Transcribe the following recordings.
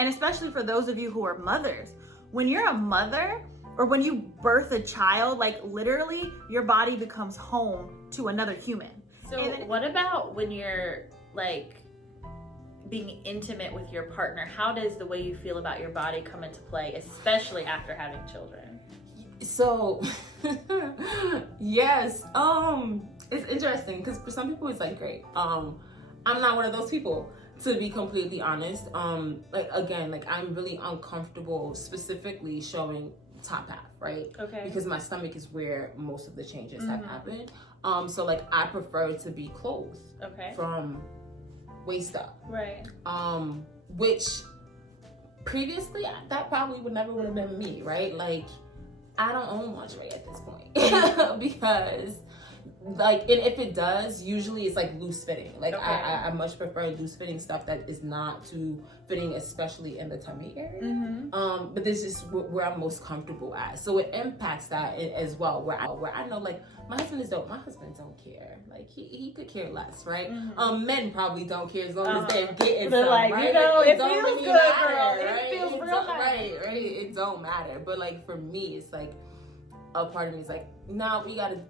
And especially for those of you who are mothers, when you're a mother or when you birth a child, like literally your body becomes home to another human. So what about when you're like being intimate with your partner? How does the way you feel about your body come into play, especially after having children? So yes, it's interesting because for some people it's like great. I'm not one of those people, to be completely honest. Like again, like I'm really uncomfortable specifically showing top half, right? Okay. Because my stomach is where most of the changes have happened. So like I prefer to be clothed from waist up. Right. Which previously that probably would have been me, right? Like I don't own lingerie at this point because like, and if it does, usually it's like loose fitting. Like I much prefer loose fitting stuff that is not too fitting, especially in the tummy area. But this is where I'm most comfortable at. So it impacts that as well. Where I know like my husband is dope. My husband don't care. Like he could care less, right? Men probably don't care as long as they're getting They're some, like, right? you know, it don't feels really good, matter, girl. right? It feels It real don't- nice. Right. It don't matter. But like for me, it's like a part of me is like, nah, we gotta.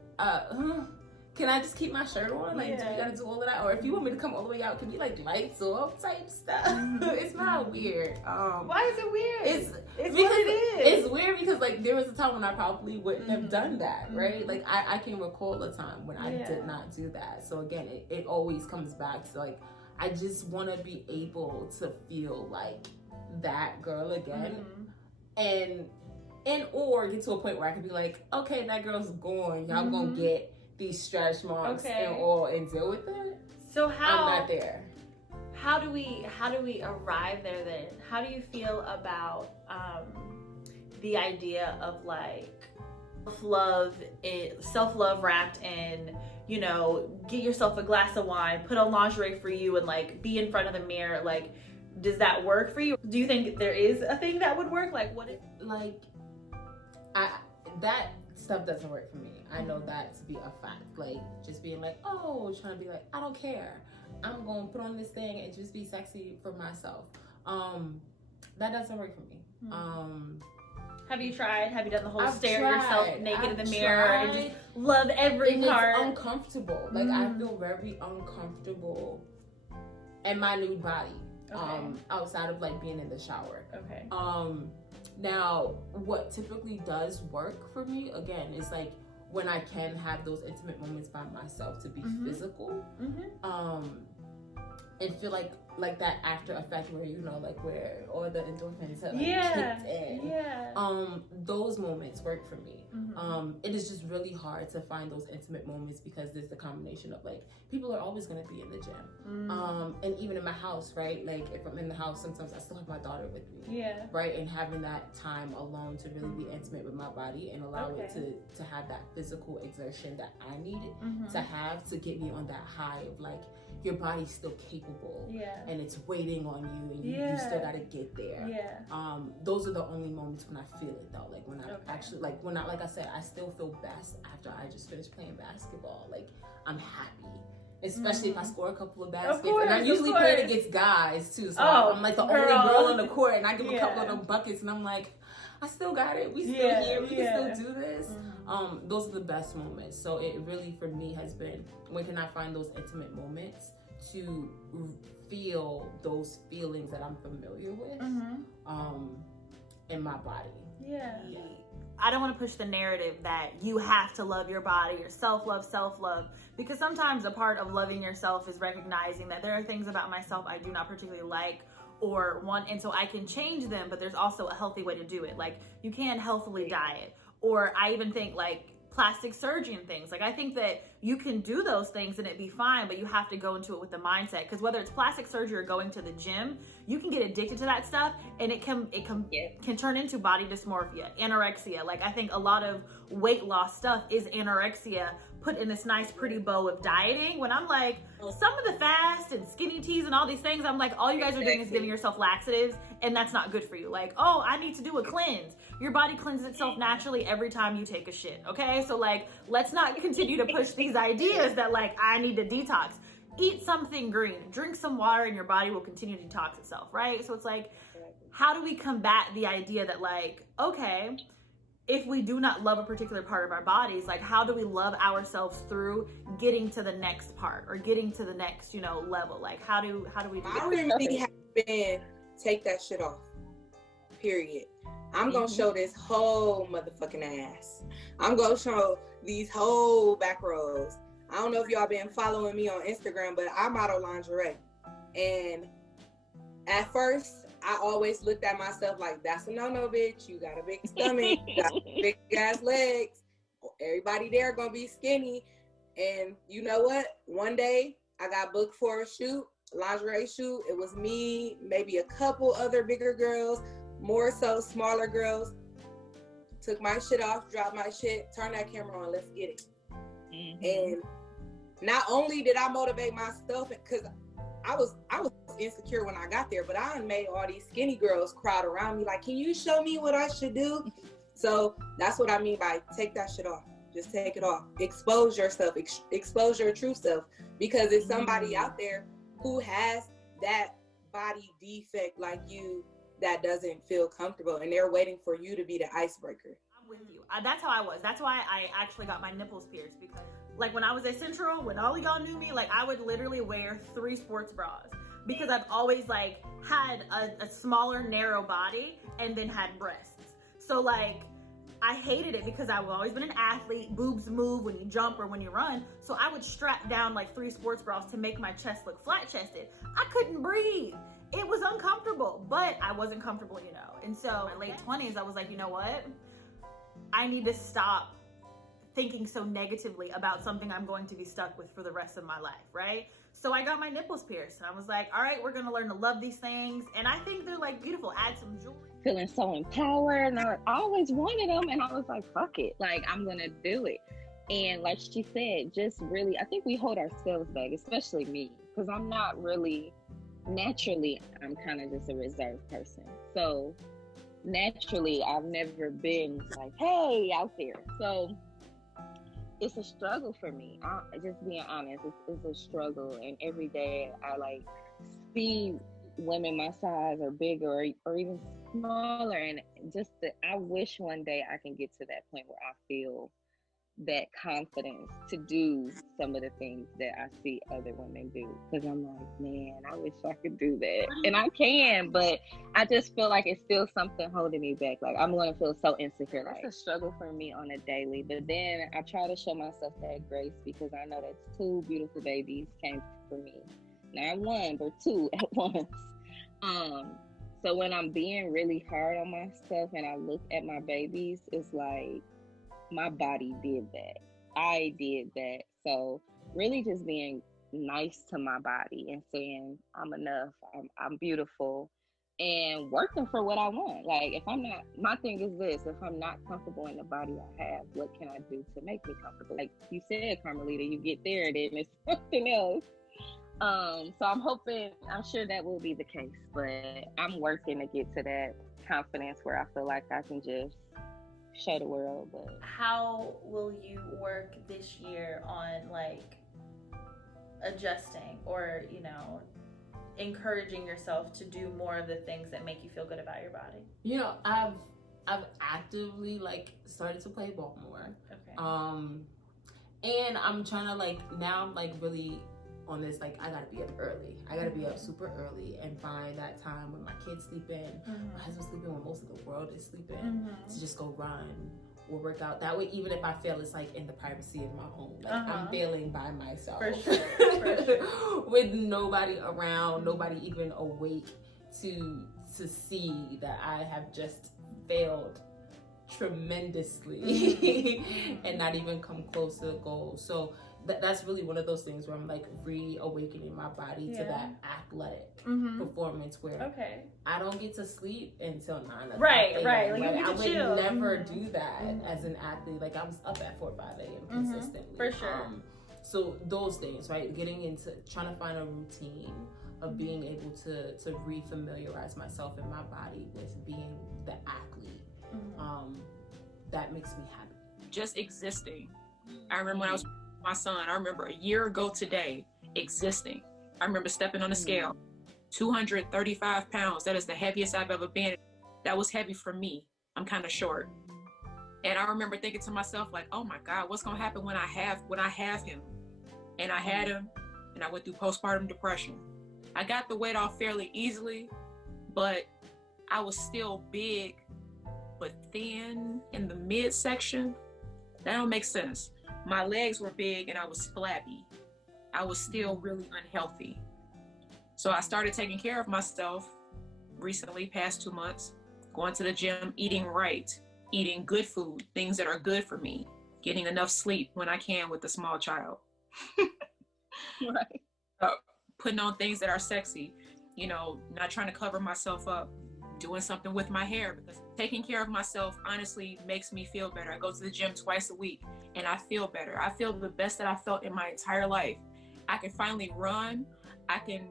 Can I just keep my shirt on? Like, do we gotta do all of that? Or if you want me to come all the way out, can you like lights off type stuff? It's not weird. Why is it weird? It's because what it is. It's weird because like there was a time when I probably wouldn't have done that, right? Like I can recall a time when I did not do that. So again, it always comes back to like I just want to be able to feel like that girl again, and or get to a point where I could be like, okay, that girl's gone. Y'all gonna get these stretch marks and deal with it. So how I'm not there. How do we arrive there then? How do you feel about the idea of like self-love wrapped in, you know, get yourself a glass of wine, put on lingerie for you, and like be in front of the mirror? Like, does that work for you? Do you think there is a thing that would work? Like, that stuff doesn't work for me. I know that to be a fact. Like just being like, oh, trying to be like, I don't care. I'm gonna put on this thing and just be sexy for myself. That doesn't work for me. Have you tried? Have you done the whole stare tried. at yourself naked in the mirror and tried. just love every part? It's uncomfortable. Like I feel very uncomfortable in my nude body. Outside of like being in the shower. Okay. Now, what typically does work for me, again, is like when I can have those intimate moments by myself to be physical, and feel like that after effect where, you know, like where all the endorphins have like kicked in. Those moments work for me. It is just really hard to find those intimate moments because there's the combination of like people are always going to be in the gym, and even in my house, right? Like if I'm in the house, sometimes I still have my daughter with me, right? And having that time alone to really be intimate with my body and allow it to have that physical exertion that I need to have to get me on that high of like your body's still capable and it's waiting on you and you still got to get there. Those are the only moments when I feel it though, like when I actually like I said, I still feel best after I just finished playing basketball. Like I'm happy, especially if I score a couple of baskets. And I'm usually playing against guys too, so I'm like the only girl on the court, and I give a couple of them buckets, and I'm like, I still got it. We still here. We can still do this. Those are the best moments. So it really for me has been, when can I find those intimate moments to feel those feelings that I'm familiar with in my body. I don't want to push the narrative that you have to love your body or self-love, because sometimes a part of loving yourself is recognizing that there are things about myself I do not particularly like or want, and so I can change them, but there's also a healthy way to do it. Like you can healthily diet, or I even think like plastic surgery and things. Like I think that you can do those things and it'd be fine, but you have to go into it with the mindset, because whether it's plastic surgery or going to the gym, you can get addicted to that stuff, and it can turn into body dysmorphia, anorexia. Like I think a lot of weight loss stuff is anorexia put in this nice pretty bow of dieting, when I'm like, some of the fast and skinny teas and all these things, I'm like, all you guys are doing is giving yourself laxatives, and that's not good for you. Like, oh, I need to do a cleanse. Your body cleanses itself naturally every time you take a shit, okay? So like, let's not continue to push these ideas that like, I need to detox. eat something green, drink some water, and your body will continue to detox itself, right? So it's like, how do we combat the idea that like, okay, if we do not love a particular part of our bodies, like how do we love ourselves through getting to the next part or getting to the next, you know, level? Like how do we do My that? remedy has been take that shit off. Period. I'm gonna show this whole motherfucking ass. I'm gonna show these whole back rows. I don't know if y'all been following me on Instagram, but I model lingerie. And at first, I always looked at myself like, that's a no-no, bitch. You got a big stomach, you got big ass legs. Everybody there gonna be skinny. And you know what? One day, I got booked for a shoot, lingerie shoot. It was me, maybe a couple other bigger girls, more so smaller girls. Took my shit off, dropped my shit, turn that camera on, let's get it. And not only did I motivate myself, because I was insecure when I got there, but I made all these skinny girls crowd around me like, can you show me what I should do? So that's what I mean by take that shit off. Just take it off. Expose yourself. Expose your true self. Because it's somebody out there who has that body defect like you that doesn't feel comfortable, and they're waiting for you to be the icebreaker. I'm with you. That's how I was. That's why I actually got my nipples pierced, because like when I was at Central, when all of y'all knew me, like I would literally wear 3 sports bras because I've always like had a smaller, narrow body and then had breasts. So like I hated it because I've always been an athlete. Boobs move when you jump or when you run. So I would strap down like 3 sports bras to make my chest look flat chested. I couldn't breathe. It was uncomfortable, but I wasn't comfortable, you know. And so in my late 20s, I was like, you know what? I need to stop thinking so negatively about something I'm going to be stuck with for the rest of my life, right? So I got my nipples pierced, and I was like, all right, we're gonna learn to love these things. And I think they're like beautiful. Add some jewelry. Feeling so empowered, and I always wanted them, and I was like, fuck it, like I'm gonna do it. And like she said, just really, I think we hold ourselves back, especially me, because I'm not really, naturally, I'm kind of just a reserved person. So naturally, I've never been like, hey, out there. So it's a struggle for me. Just being honest, it's a struggle. And every day I like see women my size or bigger or even smaller. And just I wish one day I can get to that point where I feel that confidence to do some of the things that I see other women do. Because I'm like, man, I wish I could do that. And I can, but I just feel like it's still something holding me back. Like I'm going to feel so insecure. Like, it's a struggle for me on a daily. But then I try to show myself that grace because I know that 2 beautiful babies came for me. Not 1, but 2 at once. So when I'm being really hard on myself and I look at my babies, it's like, my body did that. I did that. So really just being nice to my body and saying I'm enough, I'm beautiful, and working for what I want. Like if I'm not, my thing is this, if I'm not comfortable in the body I have, what can I do to make me comfortable? Like you said, Carmelita, you get there and then it's something else. So I'm sure that will be the case, but I'm working to get to that confidence where I feel like I can just show the world. But how will you work this year on like adjusting or, you know, encouraging yourself to do more of the things that make you feel good about your body? You know, I've actively like started to play ball more. Okay. And I'm trying to like, now I'm like really on this, like I gotta be up early. I gotta be up super early and find that time when my kids sleeping, my husband's sleeping, when most of the world is sleeping, to just go run or work out. That way, even if I fail, it's like in the privacy of my home. Like I'm failing by myself. For sure. For sure. With nobody around, nobody even awake to see that I have just failed tremendously and not even come close to the goal. So that's really one of those things where I'm like reawakening my body to that athletic performance where I don't get to sleep until 9 o'clock. Right. Like, I would chill. never do that as an athlete. Like I was up at 4 or 5 a.m. consistently. For sure. So those things, right? Getting into trying to find a routine of being able to refamiliarize myself and my body with being the athlete. That makes me happy. Just existing. I remember when I was with my son, I remember a year ago today, existing. I remember stepping on the scale, 235 pounds. That is the heaviest I've ever been. That was heavy for me. I'm kind of short. And I remember thinking to myself, like, oh my God, what's gonna happen when I have him? And I had him, and I went through postpartum depression. I got the weight off fairly easily, but I was still big, but thin in the midsection. That don't make sense. My legs were big and I was flabby. I was still really unhealthy. So I started taking care of myself recently, past 2 months, going to the gym, eating right, eating good food, things that are good for me, getting enough sleep when I can with a small child. Right. Putting on things that are sexy, you know, not trying to cover myself up, doing something with my hair, because taking care of myself honestly makes me feel better. I go to the gym twice a week and I feel better. I feel the best that I felt in my entire life. I can finally run. I can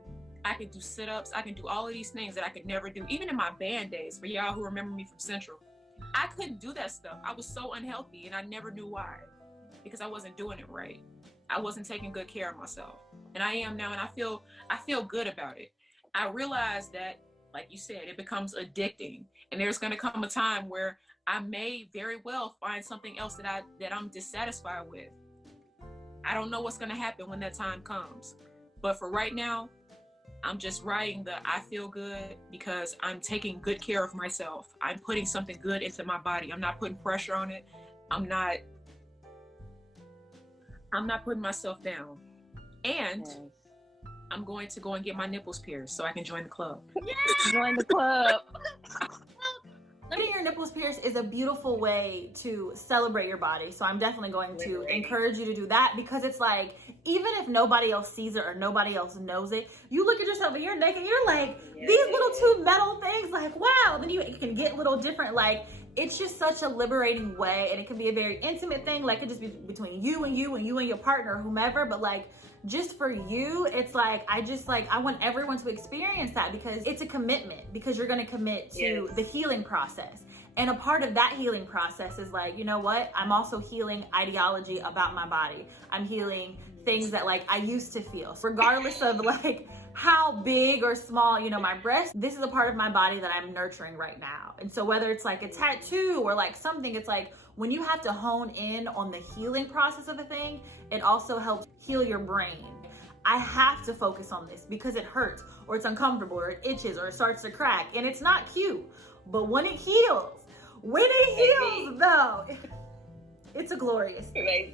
do sit-ups. I can do all of these things that I could never do, even in my band days. For y'all who remember me from Central, I couldn't do that stuff. I was so unhealthy and I never knew why, because I wasn't doing it right. I wasn't taking good care of myself. And I am now, and I feel good about it. I realized that, like you said, it becomes addicting. And there's gonna come a time where I may very well find something else that I'm dissatisfied with. I don't know what's gonna happen when that time comes. But for right now, I'm just riding the I feel good because I'm taking good care of myself. I'm putting something good into my body. I'm not putting pressure on it. I'm not putting myself down. And I'm going to go and get my nipples pierced so I can join the club. Join the club. Getting your nipples pierced is a beautiful way to celebrate your body. So I'm definitely going to encourage you to do that, because it's like, even if nobody else sees it or nobody else knows it, you look at yourself and you're naked, you're like, these little two metal things, like, wow. Then you can get little different, like, it's just such a liberating way. And it can be a very intimate thing. Like, it could just be between you and your partner or whomever. But like, just for you, it's like, I want everyone to experience that, because it's a commitment, because you're going to commit to the healing process. And a part of that healing process is like, you know what? I'm also healing ideology about my body. I'm healing things that like I used to feel, regardless of like how big or small, you know, my breast, this is a part of my body that I'm nurturing right now. And so whether it's like a tattoo or like something, it's like, when you have to hone in on the healing process of the thing, it also helps heal your brain. I have to focus on this because it hurts, or it's uncomfortable, or it itches, or it starts to crack, and it's not cute. But when it heals, though, it's a glorious thing.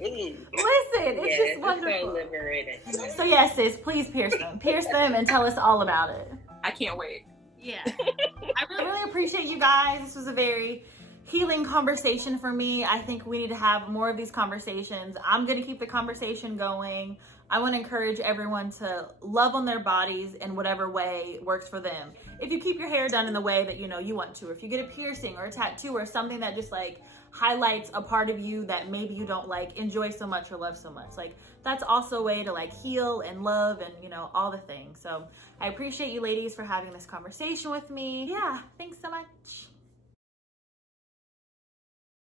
Listen, it's just wonderful. So liberating. So yes, sis, please pierce them and tell us all about it. I can't wait. Yeah. I really appreciate you guys. This was a very healing conversation for me. I think we need to have more of these conversations. I'm going to keep the conversation going. I want to encourage everyone to love on their bodies in whatever way works for them. If you keep your hair done in the way that, you know, you want to, or if you get a piercing or a tattoo or something that just like highlights a part of you that maybe you don't like enjoy so much or love so much, like that's also a way to like heal and love and, you know, all the things. So I appreciate you ladies for having this conversation with me. Yeah, thanks so much.